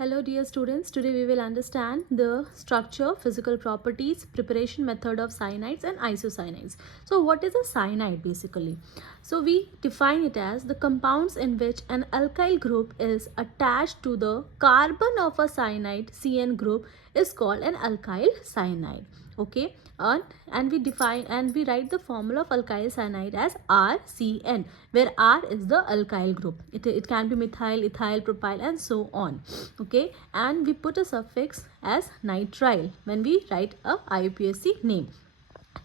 Hello dear students, today we will understand the structure, physical properties, preparation method of cyanides and isocyanides. So what is a cyanide basically? So we define it as the compounds in which an alkyl group is attached to the carbon of a cyanide CN group is called an alkyl cyanide. Okay, and we write the formula of alkyl cyanide as RCN, where R is the alkyl group. It can be methyl, ethyl, propyl and so on. Okay, and we put a suffix as nitrile when we write a IUPAC name.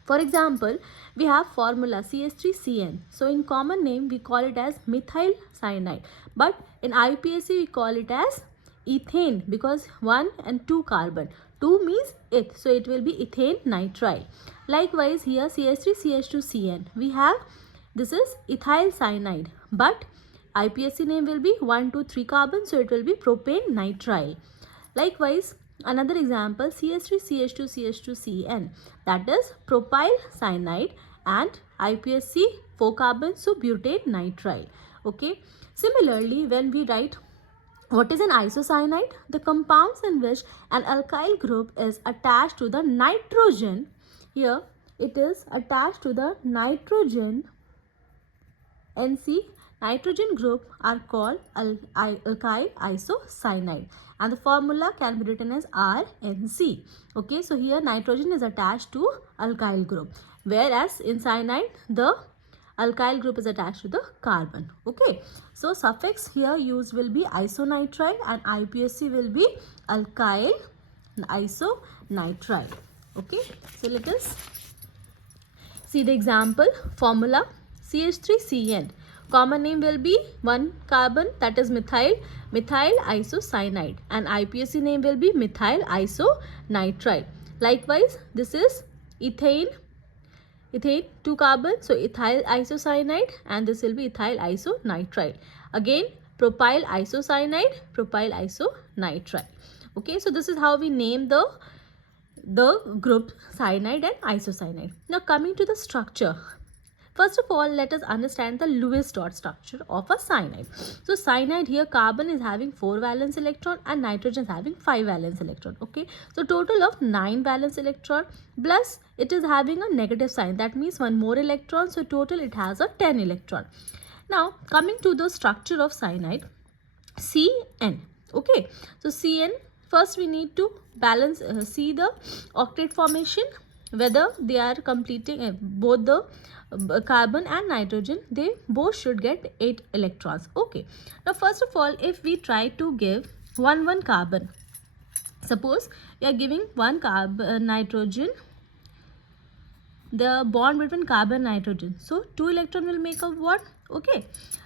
For example, we have formula CH3CN. So in common name we call it as methyl cyanide, but in IUPAC we call it as ethane because 1 and 2 carbon. 2 means eth, so it will be ethane nitrile. Likewise here CH3CH2CN, we have this is ethyl cyanide, but IUPAC name will be 1, 2, 3 carbon, so it will be propane nitrile. Likewise, another example CH3CH2CH2CN, that is propyl cyanide, and IUPAC 4 carbon, so butane nitrile. Okay. Similarly, when we write what is an isocyanide? The compounds in which an alkyl group is attached to the nitrogen. Here it is attached to the nitrogen NC. Nitrogen group are called alkyl isocyanide, and the formula can be written as RNC. Okay, so here nitrogen is attached to alkyl group, whereas in cyanide the alkyl group is attached to the carbon. Okay, so suffix here used will be isonitrile and IUPAC will be alkyl isonitrile. Okay, so let us see the example. Formula CH3CN, common name will be 1 carbon, that is methyl isocyanide, and IUPAC name will be methyl isonitrile. Likewise, this is ethane 2 carbon, so ethyl isocyanide, and this will be ethyl isonitrile. Again propyl isocyanide, propyl isonitrile. Okay, so this is how we name the group cyanide and isocyanide. Now coming to the structure. First of all, let us understand the Lewis dot structure of a cyanide. So cyanide here, carbon is having 4 valence electron and nitrogen is having 5 valence electron. Okay, so total of 9 valence electron, plus it is having a negative sign, that means 1 more electron, so total it has a 10 electron. Now coming to the structure of cyanide, CN. Okay, so CN, first we need to balance, see the octet formation, whether they are completing both the carbon and nitrogen, they both should get 8 electrons. Okay, now first of all, if we try to give 1 carbon, suppose we are giving 1 carbon nitrogen, the bond between carbon and nitrogen, so 2 electron will make up what? Okay,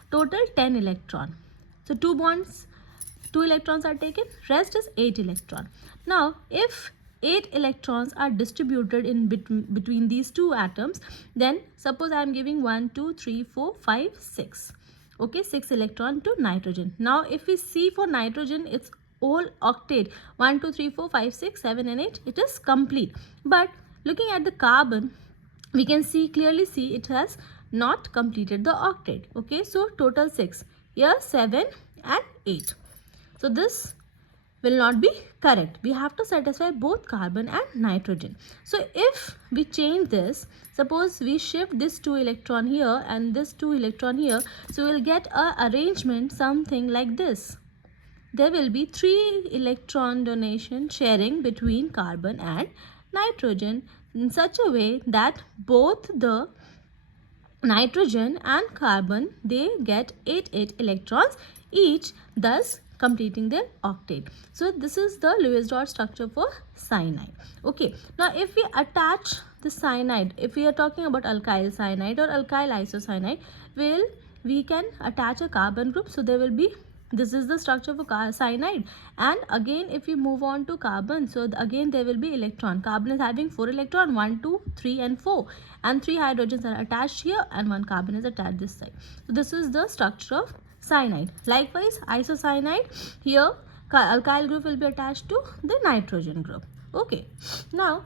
total 10 electron, so 2 electrons are taken, rest is 8 electron. Now if 8 electrons are distributed in between these two atoms, then suppose I am giving 1, 2, 3, 4, 5, 6. Okay, 6 electron to nitrogen. Now if we see for nitrogen, it's all octet, 1, 2, 3, 4, 5, 6, 7 and 8, it is complete. But looking at the carbon, we can clearly see it has not completed the octet. Okay, so total 6, here 7 and 8. So this will not be correct. We have to satisfy both carbon and nitrogen. So if we change this, suppose we shift this 2 electron here and this 2 electron here, so we will get a arrangement something like this. There will be 3 electron donation sharing between carbon and nitrogen in such a way that both the nitrogen and carbon, they get 8 electrons each, thus completing their octet. So this is the Lewis dot structure for cyanide. Okay, now if we attach the cyanide, if we are talking about alkyl cyanide or alkyl isocyanide, we can attach a carbon group, so there will be, this is the structure for cyanide, and again if we move on to carbon, so again there will be electron. Carbon is having 4 electron, 1, 2, 3 and 4, and 3 hydrogens are attached here and 1 carbon is attached this side. So this is the structure of cyanide. Likewise isocyanide, here alkyl group will be attached to the nitrogen group. Okay, now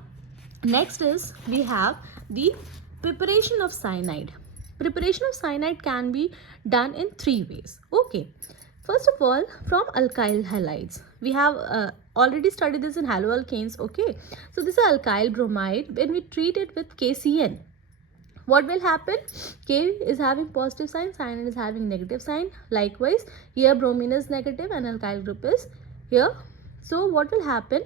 next is we have the preparation of cyanide. Preparation of cyanide can be done in 3 ways. Okay, First of all, from alkyl halides, we have already studied this in haloalkanes. Okay, so this is alkyl bromide. When we treat it with KCN, what will happen? K is having positive sign, cyanide is having negative sign. Likewise, here bromine is negative and alkyl group is here. So what will happen?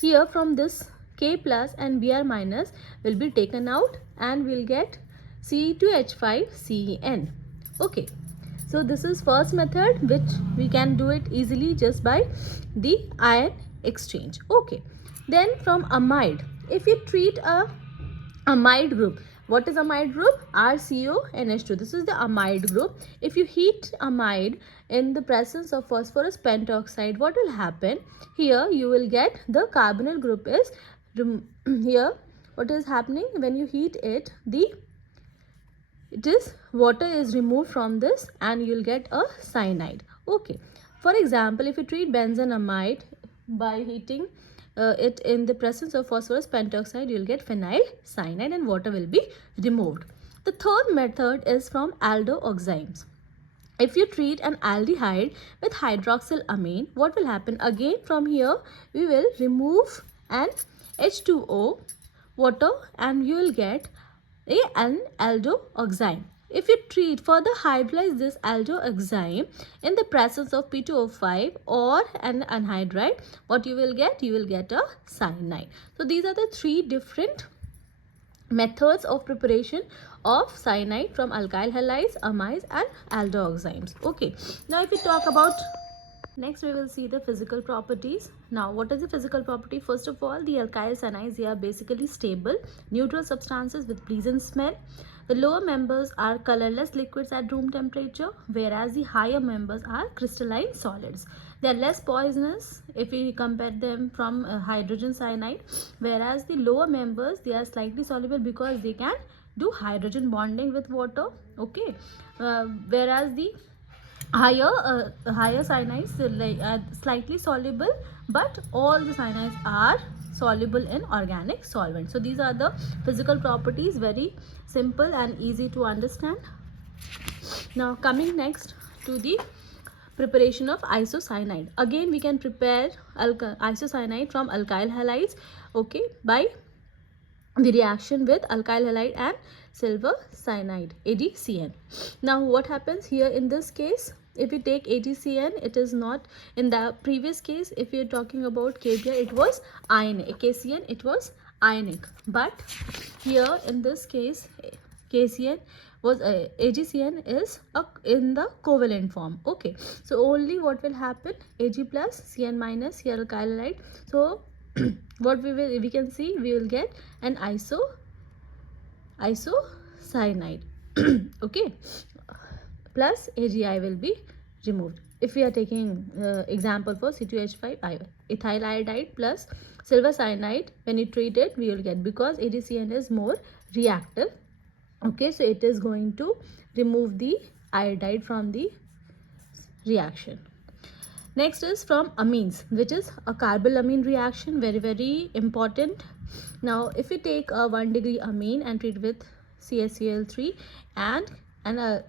Here from this K plus and Br minus will be taken out and we'll get Ce2H5CN. Okay. So this is first method, which we can do it easily just by the ion exchange. Okay. Then from amide, if you treat a amide group, what is amide group? RCONH2. This is the amide group. If you heat amide in the presence of phosphorus pentoxide, what will happen? Here you will get the carbonyl group is here. What is happening when you heat it? Water is removed from this and you'll get a cyanide. Okay. For example, if you treat benzenamide by heating it in the presence of phosphorus pentoxide, you'll get phenyl cyanide and water will be removed. The third method is from aldooximes. If you treat an aldehyde with hydroxylamine, what will happen? Again, from here we will remove an H2O water and you will get an aldooxime. If you further hydrolyze this aldooxime in the presence of P2O5 or an anhydride, what you will get? You will get a cyanide. So these are the three different methods of preparation of cyanide from alkyl halides, amides and aldooximes. Okay. Now if we talk about next, we will see the physical properties. Now, what is the physical property? First of all, the alkyl cyanides, they are basically stable, neutral substances with pleasant smell. The lower members are colorless liquids at room temperature, whereas the higher members are crystalline solids. They are less poisonous if we compare them from hydrogen cyanide, whereas the lower members, they are slightly soluble because they can do hydrogen bonding with water. Okay, whereas the higher cyanides slightly soluble, but all the cyanides are soluble in organic solvent. So these are the physical properties, very simple and easy to understand. Now coming next to the preparation of isocyanide. Again, we can prepare isocyanide from alkyl halides, okay, by the reaction with alkyl halide and silver cyanide, AgCN. Now what happens here in this case? If you take AgCN, it is not, in the previous case if you are talking about KBr, it was ionic, KCN it was ionic, but here in this case KCN was AgCN is in the covalent form. Okay, so only what will happen? Ag plus Cn minus, here alkyl halide. So what we can see, we will get an isocyanide okay, plus AgI will be removed. If we are taking example for C2H5 ethyl iodide plus silver cyanide, when you treat it, we will get, because AgCN is more reactive, okay, so it is going to remove the iodide from the reaction. Next is from amines, which is a carbolamine reaction, very important. Now if we take a 1 degree amine and treat with CaCl3 and a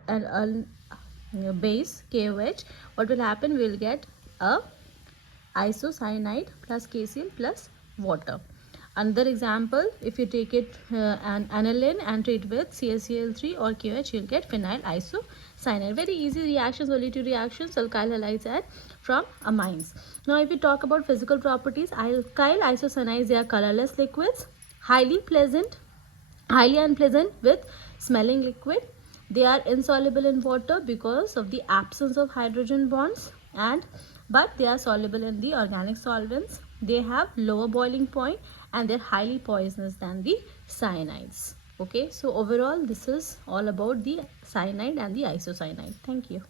base KOH, what will happen? We will get a isocyanide plus KCl plus water. Another example, if you take it an aniline and treat with CaCl3 or KOH, you will get phenyl isocyanide. Very easy reactions, only two reactions, alkyl halides and from amines. Now if we talk about physical properties, alkyl isocyanides, they are colorless liquids, highly unpleasant with smelling liquid. They are insoluble in water because of the absence of hydrogen bonds, but they are soluble in the organic solvents. They have lower boiling point and they're highly poisonous than the cyanides. Okay, so overall this is all about the cyanide and the isocyanide. Thank you.